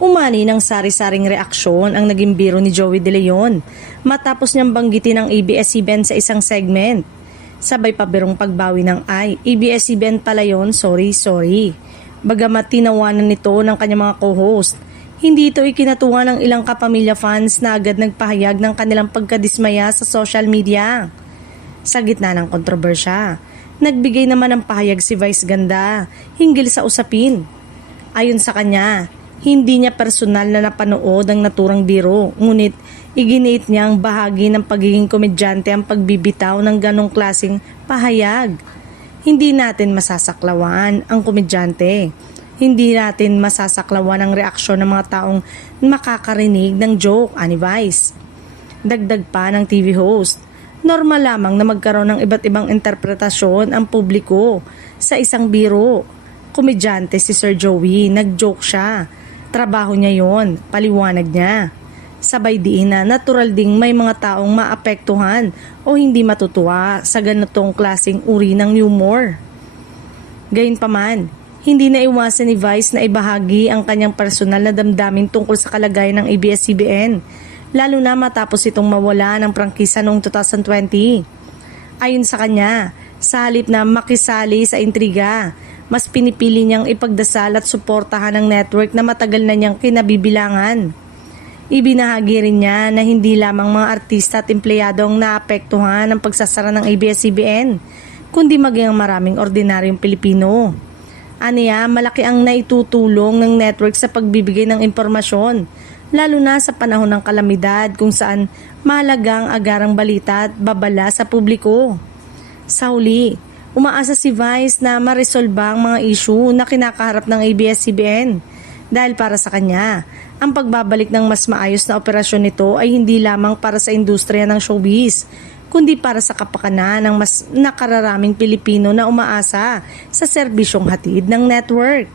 Umani ng sari-saring reaksyon ang naging biro ni Joey De Leon matapos niyang banggitin ang ABS-CBN sa isang segment. Sabay pa birong pagbawi ng ABS-CBN pala yun, sorry. Bagamat tinawanan nito ng kanyang mga co-host, hindi ito ikinatuwa ng ilang kapamilya fans na agad nagpahayag ng kanilang pagkadismaya sa social media. Sa gitna ng kontrobersya, nagbigay naman ng pahayag si Vice Ganda hinggil sa usapin. Ayon sa kanya, hindi niya personal na napanood ang naturang biro, ngunit iginiit niyang bahagi ng pagiging komedyante ang pagbibitaw ng ganong klaseng pahayag. Hindi natin masasaklawan ang komedyante. Hindi natin masasaklawan ang reaksyon ng mga taong makakarinig ng joke, ani Vice. Dagdag pa ng TV host, normal lamang na magkaroon ng iba't ibang interpretasyon ang publiko sa isang biro. Komedyante si Sir Joey, nag-joke siya. Trabaho niya yon, paliwanag niya. Sabay diin na natural ding may mga taong maapektuhan o hindi matutuwa sa ganitong klaseng uri ng humor. Gayunpaman, hindi na iwasan ni Vice na ibahagi ang kanyang personal na damdamin tungkol sa kalagayan ng ABS-CBN, lalo na matapos itong mawala ng prangkisa noong 2020. Ayon sa kanya, sa halip na makisali sa intriga, mas pinipili niyang ipagdasal at suportahan ang network na matagal na niyang kinabibilangan. Ibinahagi rin niya na hindi lamang mga artista at empleyado ang naapektuhan ng pagsasara ng ABS-CBN, kundi maging ang maraming ordinaryong Pilipino. Aniya, malaki ang naitutulong ng network sa pagbibigay ng impormasyon, lalo na sa panahon ng kalamidad kung saan mahalaga ang agarang balita at babala sa publiko. Sa huli, umaasa si Vice na maresolba ang mga issue na kinakaharap ng ABS-CBN dahil para sa kanya, ang pagbabalik ng mas maayos na operasyon nito ay hindi lamang para sa industriya ng showbiz, kundi para sa kapakanan ng mas nakararaming Pilipino na umaasa sa serbisyong hatid ng network.